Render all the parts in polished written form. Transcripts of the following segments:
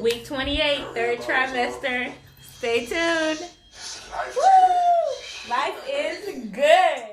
Week 28, third trimester. Stay tuned. Woo! Life is good.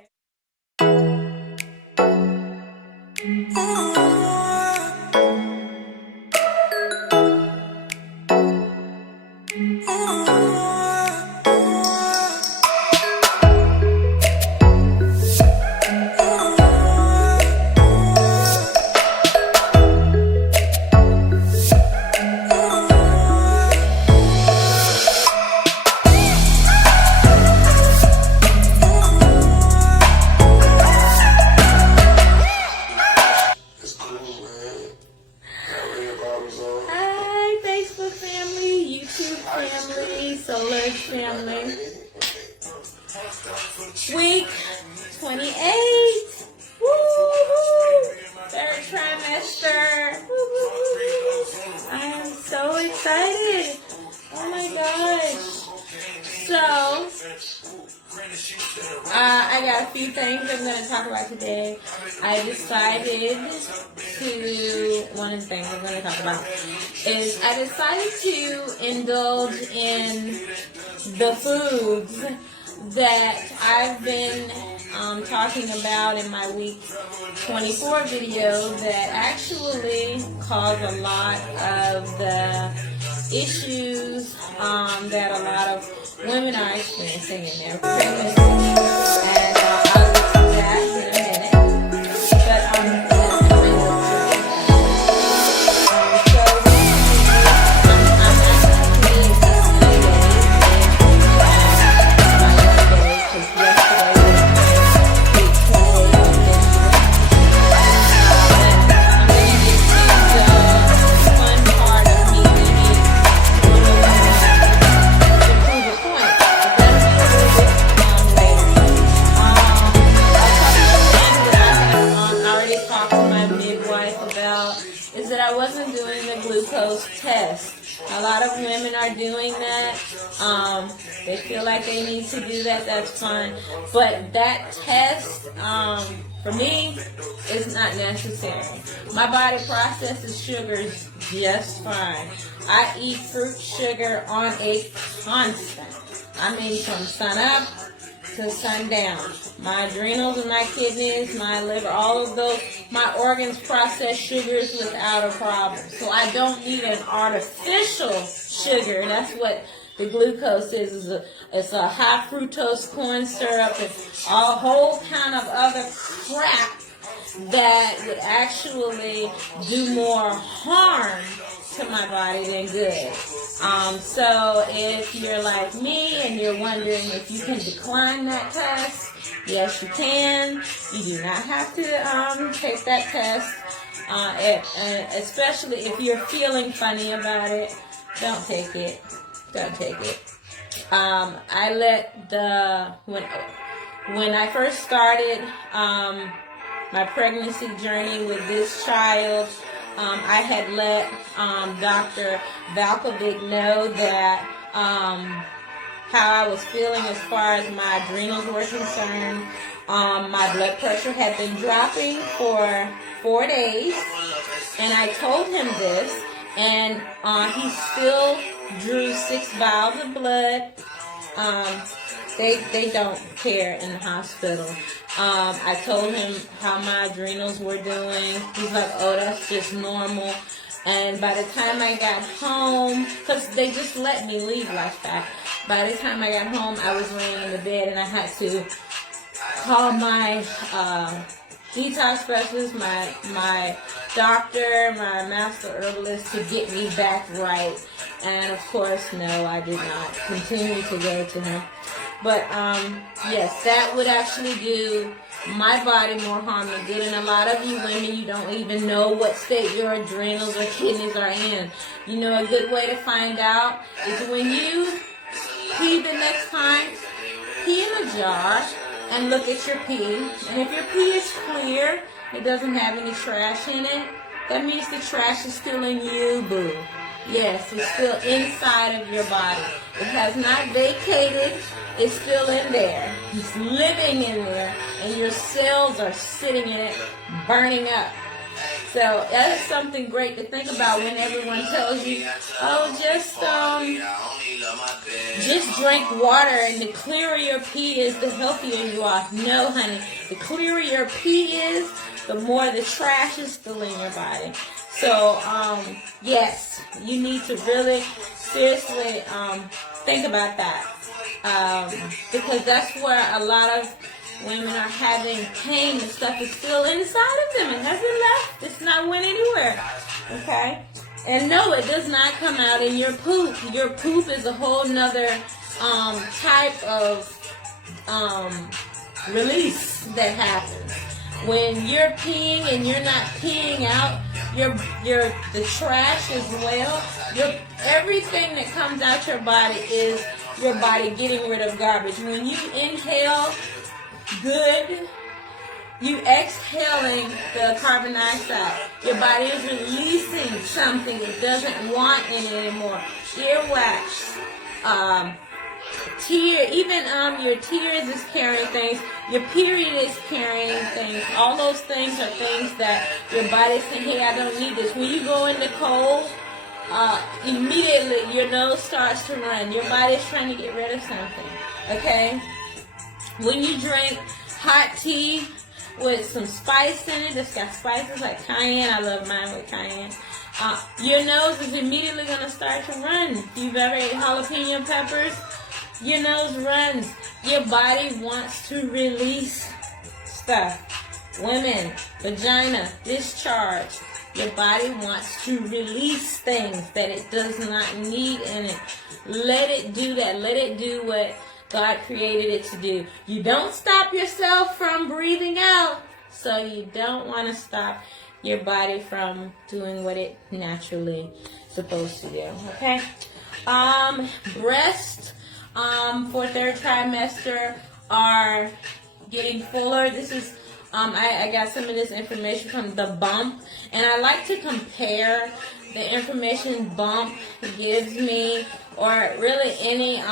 Family. Week 28. Woo-hoo! Third trimester. Woo-hoo-hoo. I am so excited. Oh my gosh. So, I got a few things I'm going to talk about today. I decided one of the things I'm going to talk about is I decided to indulge in the foods that I've been talking about in my week 24 video that actually cause a lot of the issues that a lot of women are experiencing in their pregnancy. And I'll get to that in a minute. But is that I wasn't doing the glucose test. A lot of women are doing that. They feel like they need to do that. That's fine. But that test, for me, is not necessary. My body processes sugars just fine. I eat fruit sugar on a constant. I mean, from sun up to sundown. My adrenals and my kidneys, my liver, all of those, my organs process sugars without a problem. So I don't need an artificial sugar. That's what the glucose is. It's a high fructose corn syrup. It's a whole kind of other crap that would actually do more harm to my body than good. So if you're like me and you're wondering if you can decline that test, yes, you can. You do not have to take that test. Especially if you're feeling funny about it, don't take it. Don't take it. I let when I first started my pregnancy journey with this child, I had let Dr. Valkovic know that how I was feeling as far as my adrenals were concerned. My blood pressure had been dropping for 4 days, and I told him this, and he still drew 6 vials of blood. They don't care in the hospital. I told him how my adrenals were doing. He's like, oh, that's just normal. And by the time I got home, because they just let me leave like that, by the time I got home, I was laying in the bed and I had to call my detox specialist, my doctor, my master herbalist to get me back right. And of course, no, I did not continue to go to him. But yes, that would actually do my body more harm than good. And a lot of you women, you don't even know what state your adrenals or kidneys are in. You know, a good way to find out is when you pee the next time, pee in a jar and look at your pee. And if your pee is clear, it doesn't have any trash in it, that means the trash is still in you, boo. Yes, it's still inside of your body. It has not vacated. It's still in there. It's living in there. And your cells are sitting in it, burning up. So that is something great to think about when everyone tells you, oh, just drink water, and the clearer your pee is, the healthier you are. No, honey. The clearer your pee is, the more the trash is still in your body. So, yes, you need to really seriously think about that. Because that's where a lot of women are having pain. The stuff is still inside of them. It hasn't left. It's not went anywhere. Okay? And no, it does not come out in your poop. Your poop is a whole nother type of release that happens. When you're peeing and you're not peeing out the trash as well, everything that comes out your body is your body getting rid of garbage. When you inhale good, you exhaling the carbon dioxide. Your body is releasing something it doesn't want in it anymore. Earwax, even your tears is carrying things. Your period is carrying things. All those things are things that your body's saying, hey, I don't need this. When you go in the cold, immediately your nose starts to run. Your body's trying to get rid of something. Okay? When you drink hot tea with some spice in it, it's got spices like cayenne. I love mine with cayenne. Your nose is immediately going to start to run. If you've ever ate jalapeno peppers, your nose runs. Your body wants to release stuff. Women, vagina, discharge. Your body wants to release things that it does not need in it. Let it do that. Let it do what God created it to do. You don't stop yourself from breathing out, so you don't want to stop your body from doing what it naturally supposed to do. Okay? Breasts for third trimester are getting fuller. This is I got some of this information from the Bump, and I like to compare the information Bump gives me, or really any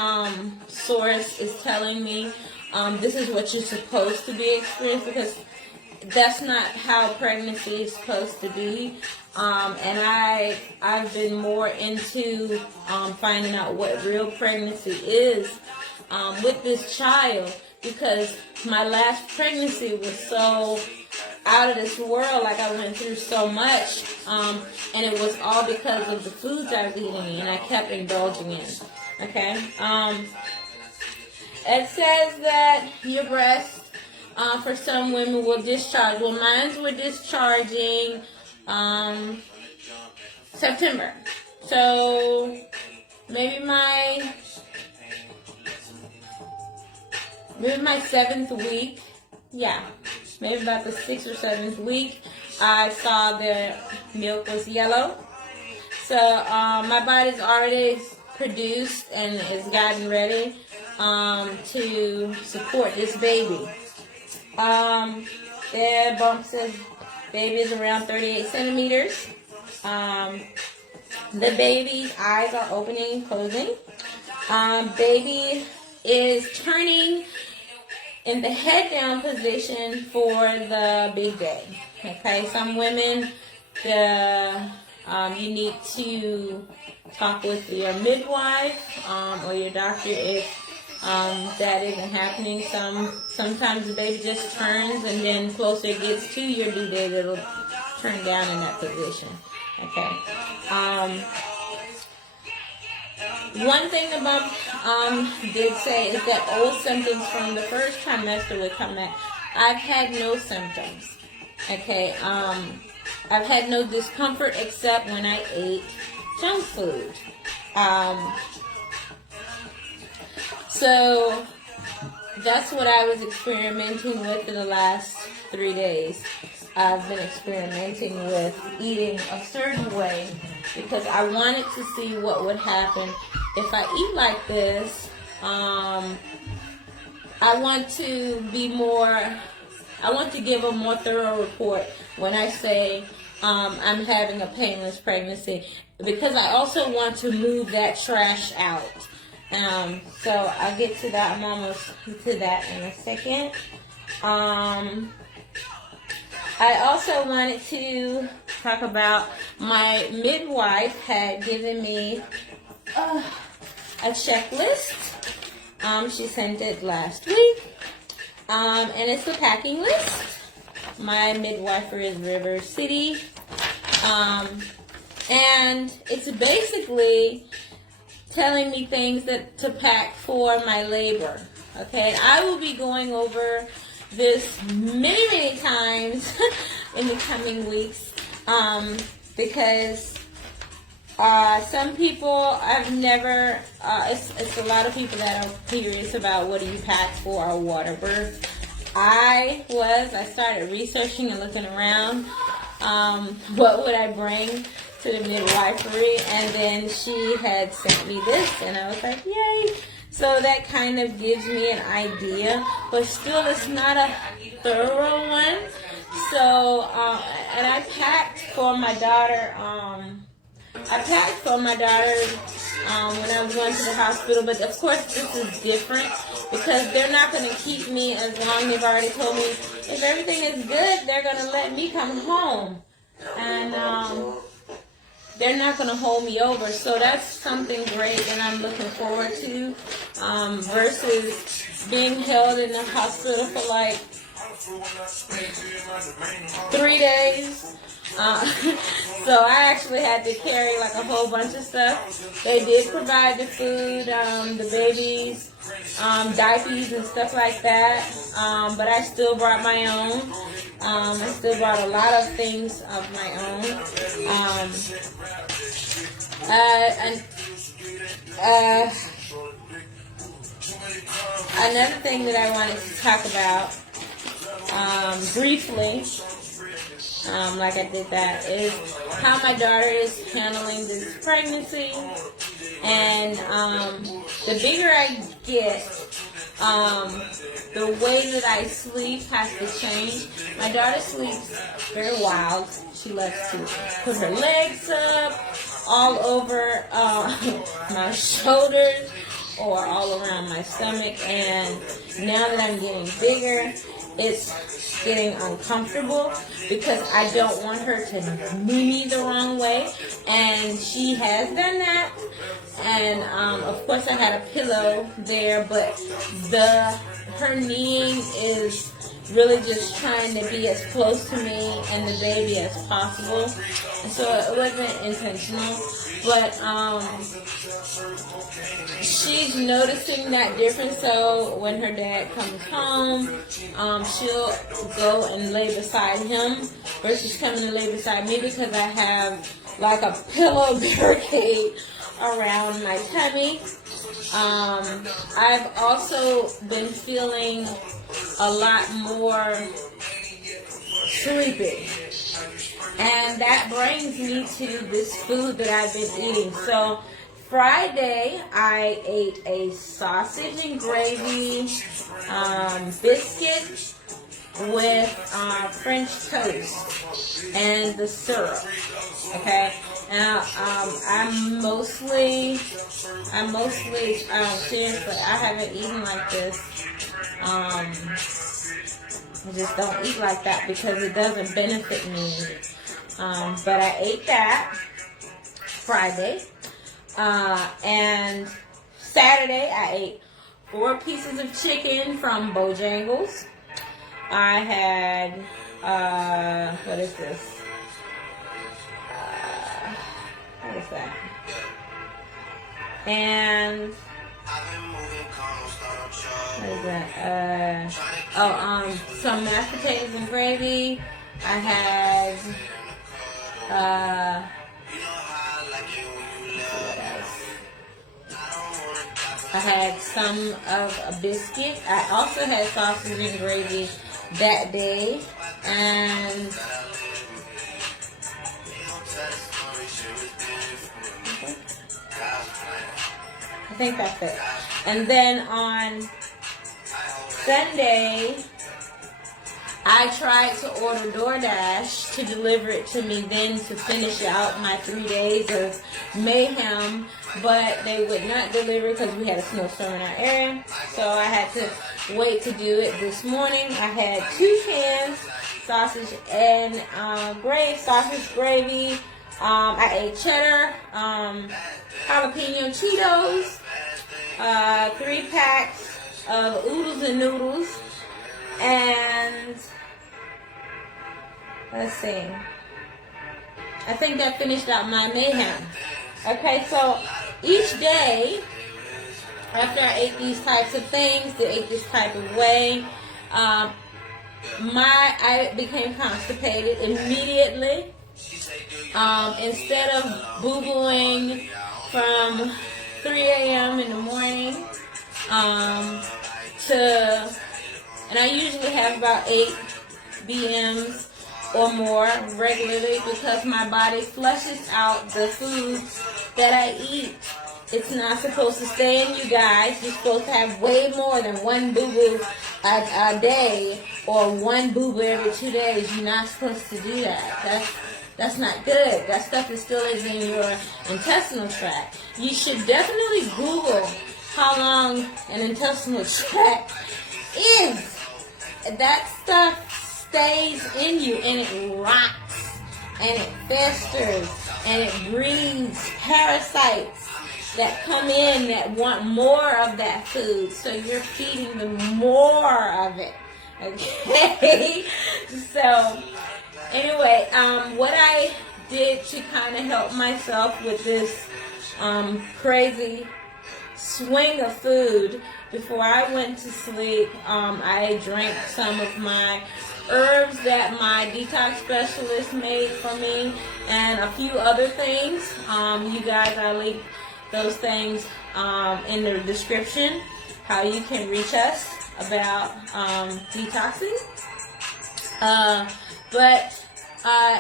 source is telling me this is what you're supposed to be experiencing, because that's not how pregnancy is supposed to be. And I've been more into finding out what real pregnancy is with this child, because my last pregnancy was so out of this world. Like, I went through so much, and it was all because of the foods I was eating and I kept indulging in. Okay? It says that your breast for some women will discharge. Well, mine were discharging September. So maybe my 7th week. Yeah, maybe about the 6th or 7th week, I saw the milk was yellow. So my body's already produced and is gotten ready to support this baby. The Bump says baby is around 38 centimeters. The baby's eyes are opening and closing. Baby is turning in the head down position for the big day. Okay, some women, you need to talk with your midwife or your doctor if that isn't happening. Sometimes the baby just turns, and then closer it gets to your due date, it'll turn down in that position. Okay. One thing the Bump did say is that old symptoms from the first trimester would come back. I've had no symptoms. Okay. I've had no discomfort except when I ate junk food. So that's what I was experimenting with in the last 3 days. I've been experimenting with eating a certain way because I wanted to see what would happen if I eat like this. I want to give a more thorough report when I say I'm having a painless pregnancy, because I also want to move that trash out. So I'll get to that. I'm almost to that in a second. I also wanted to talk about my midwife had given me a checklist. She sent it last week. And it's a packing list. My midwifer is River City. And it's basically telling me things to pack for my labor. Okay, and I will be going over this many times in the coming weeks because some people I've never, it's a lot of people that are curious about what do you pack for a water birth. I started researching and looking around what would I bring to the midwifery, and then she had sent me this and I was like, yay. So that kind of gives me an idea, but still it's not a thorough one. So and I packed for my daughter when I was going to the hospital, but of course this is different because they're not going to keep me as long. They've already told me if everything is good, they're going to let me come home. And they're not going to hold me over. So that's something great that I'm looking forward to versus being held in the hospital for like 3 days. So I actually had to carry like a whole bunch of stuff. They did provide the food, the babies, diapers and stuff like that. But I still brought my own. I still brought a lot of things of my own. Another thing that I wanted to talk about briefly, like I did that, is how my daughter is handling this pregnancy. And the bigger I get, the way that I sleep has to change. My daughter sleeps very wild. She loves to put her legs up all over my shoulders or all around my stomach. And now that I'm getting bigger, it's getting uncomfortable because I don't want her to knee me the wrong way. And she has done that. And of course I had a pillow there, but her kneeing is really just trying to be as close to me and the baby as possible. And so it wasn't intentional, but she's noticing that difference. So when her dad comes home, she'll go and lay beside him versus coming to lay beside me because I have like a pillow barricade around my tummy. I've also been feeling a lot more sleepy. And that brings me to this food that I've been eating. So Friday, I ate a sausage and gravy biscuit with French toast and the syrup. Okay. Now, I'm mostly, seriously, I haven't eaten like this. I just don't eat like that because it doesn't benefit me. But I ate that Friday. And Saturday, I ate 4 pieces of chicken from Bojangles. I had, what is this? What is that? And what is that? Some mashed potatoes and gravy. I had I had some of a biscuit. I also had sausage and gravy that day, and I think that's it. And then on Sunday, I tried to order DoorDash to deliver it to me then to finish out my 3 days of mayhem, but they would not deliver because we had a snowstorm in our area. So I had to wait to do it this morning. I had 2 cans sausage and sausage gravy. I ate cheddar, jalapeno Cheetos, 3 packs of oodles and noodles, and let's see, I think that finished out my mayhem. Okay, so each day after I ate these types of things, to ate this type of way, I became constipated immediately. Instead of boo-booing from 3 a.m. in the morning, and I usually have about 8 BMs or more regularly because my body flushes out the foods that I eat. It's not supposed to stay in you guys. You're supposed to have way more than 1 boo-boo a day or 1 boo-boo every 2 days. You're not supposed to do that. That's not good. That stuff is still is in your intestinal tract. You should definitely Google how long an intestinal tract is. That stuff stays in you and it rots and it festers and it breeds parasites that come in that want more of that food. So you're feeding them more of it. Okay? So anyway, what I did to kind of help myself with this crazy swing of food, before I went to sleep, I drank some of my herbs that my detox specialist made for me and a few other things. You guys, I link those things in the description, how you can reach us about detoxing. But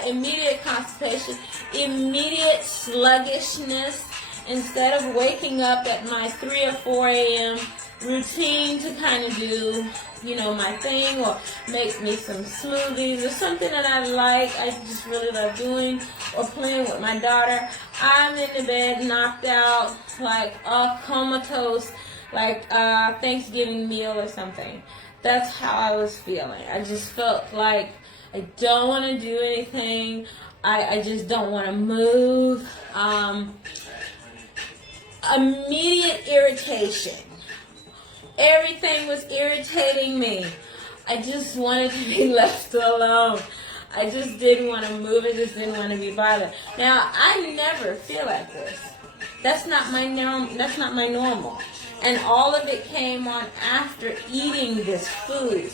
immediate constipation, immediate sluggishness. Instead of waking up at my 3 or 4 a.m. routine to kind of do, my thing, or make me some smoothies or something that I like, I just really love doing, or playing with my daughter, I'm in the bed knocked out, like comatose, like Thanksgiving meal or something. That's how I was feeling. I just felt like I don't want to do anything. I just don't want to move. Immediate irritation. Everything was irritating me. I just wanted to be left alone. I just didn't want to move. I just didn't want to be bothered. Now, I never feel like this. That's not my normal. And all of it came on after eating this food.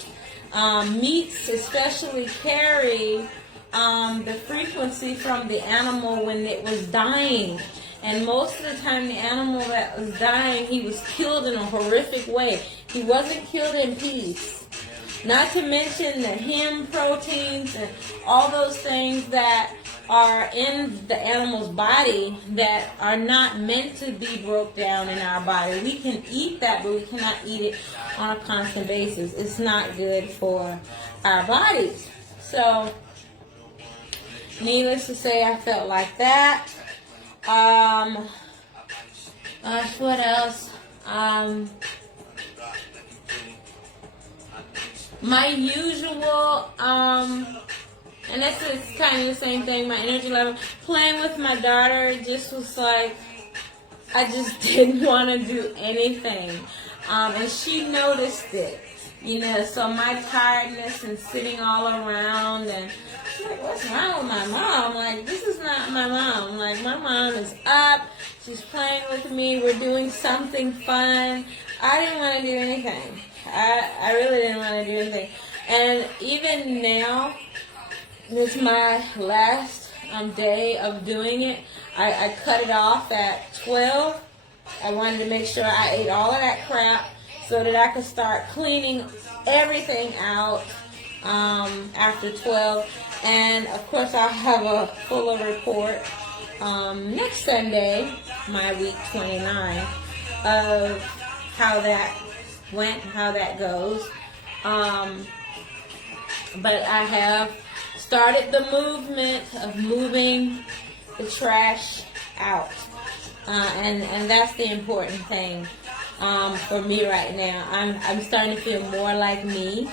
Meats especially carry the frequency from the animal when it was dying. And most of the time the animal that was dying, he was killed in a horrific way. He wasn't killed in peace. Not to mention the heme proteins and all those things that are in the animal's body that are not meant to be broke down in our body. We can eat that, but we cannot eat it on a constant basis. It's not good for our bodies. So, needless to say, I felt like that. What else? My usual, and it's kind of the same thing, my energy level, playing with my daughter just was like, I just didn't want to do anything. And she noticed it, so my tiredness and sitting all around, and she's like, what's wrong with my mom? Like, this is not my mom. Like, my mom is up, she's playing with me, we're doing something fun. I didn't want to do anything. I really didn't want to do anything. And even now, this is my last day of doing it. I cut it off at 12. I wanted to make sure I ate all of that crap so that I could start cleaning everything out after 12. And of course, I'll have a fuller report next Sunday, my week 29, of how that went, how that goes. But I have started the movement of moving the trash out. And that's the important thing for me right now. I'm starting to feel more like me.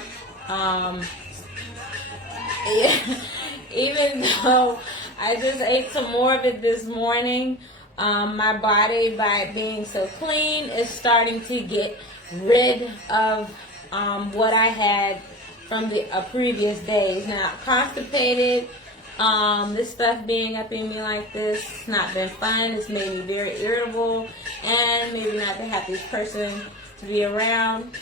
even though I just ate some more of it this morning, my body, by being so clean, is starting to get rid of what I had from the previous days. Now, constipated, this stuff being up in me like this, it's not been fun. It's made me very irritable and maybe not the happiest person to be around.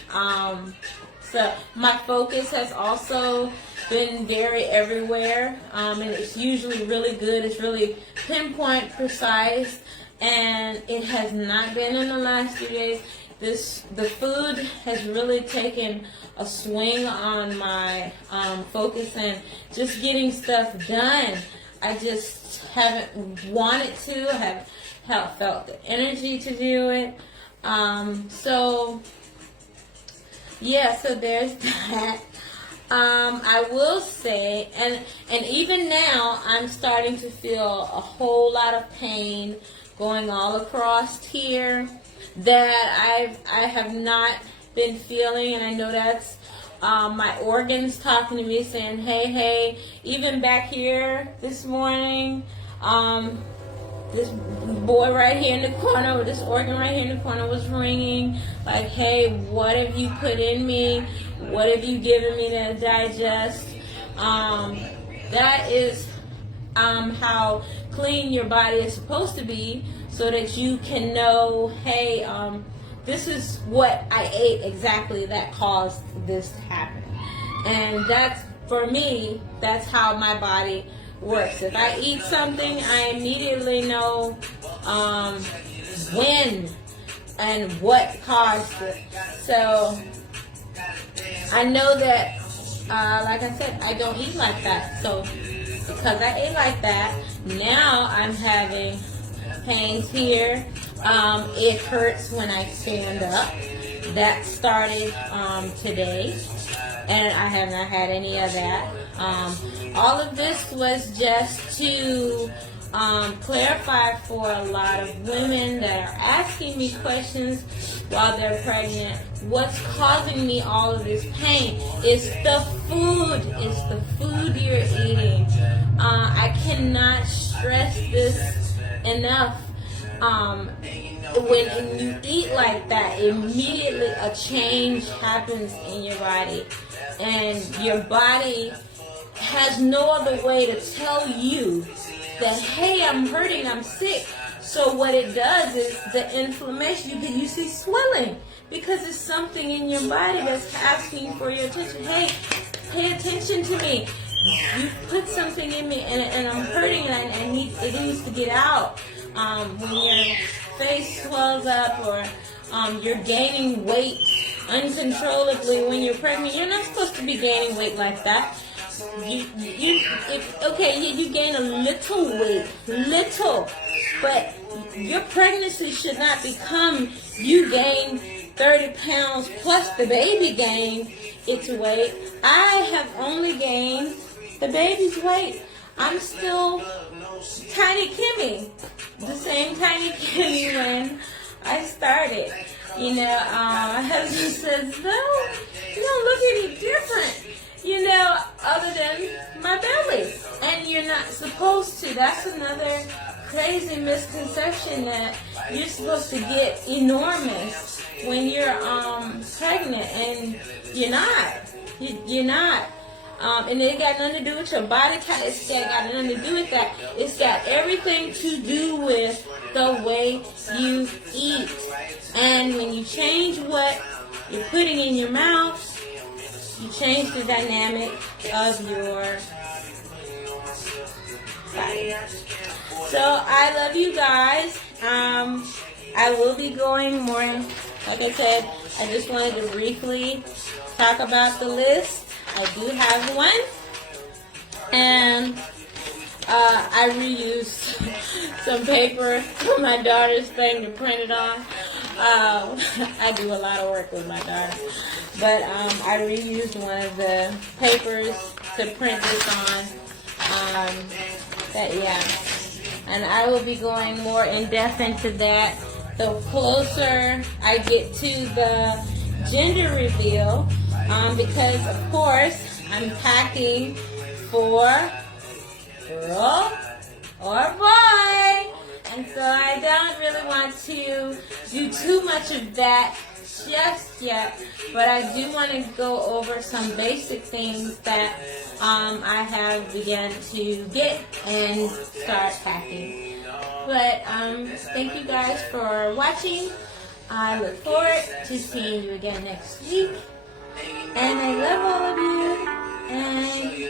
So my focus has also been very everywhere, and it's usually really good. It's really pinpoint, precise, and it has not been in the last few days. The food has really taken a swing on my focus and just getting stuff done. I just haven't wanted to, haven't felt the energy to do it. So there's that. I will say, and even now, I'm starting to feel a whole lot of pain going all across here that I have not been feeling, and I know that's my organs talking to me saying, hey, even back here this morning, this boy right here in the corner, this organ right here in the corner was ringing, like, hey, what have you put in me? What have you given me to digest? That is how clean your body is supposed to be, so that you can know, hey, this is what I ate exactly that caused this to happen. And that's, for me, that's how my body works. If I eat something, I immediately know when and what caused it. So I know that, like I said, I don't eat like that. So because I ate like that, now I'm having pains here. It hurts when I stand up. That started today, and I have not had any of that. All of this was just to clarify for a lot of women that are asking me questions while they're pregnant. What's causing me all of this pain? It's the food. It's the food you're eating. I cannot stress this enough. When you eat like that, immediately a change happens in your body, and your body has no other way to tell you that, hey, I'm hurting, I'm sick. So what it does is the inflammation, you see swelling, because it's something in your body that's asking for your attention. Hey, pay attention to me. You put something in me, and I'm hurting, and it needs to get out. When your face swells up, or you're gaining weight uncontrollably when you're pregnant, you're not supposed to be gaining weight like that. You gain a little weight, but your pregnancy should not become you gain 30 pounds plus the baby gained its weight. I have only gained the baby's weight. I'm still Tiny Kimmy, the same Tiny Kimmy when I started. My husband says, no, you don't look any different, other than my belly. And you're not supposed to. That's another crazy misconception, that you're supposed to get enormous when you're pregnant, and you're not. You're not. And it got nothing to do with your body count. It's got nothing to do with that. It's got everything to do with the way you eat. And when you change what you're putting in your mouth, you change the dynamic of your body. So I love you guys. I will be going more. Like I said, I just wanted to briefly talk about the list. I do have one, and I reused some paper from my daughter's thing to print it on. I do a lot of work with my daughter, but I reused one of the papers to print this on. And I will be going more in depth into that. The closer I get to the gender reveal, because of course I'm packing for girl or boy. And so I don't really want to do too much of that just yet, but I do want to go over some basic things that I have begun to get and start packing. But thank you guys for watching. I look forward to seeing you again next week. And I love all of you. And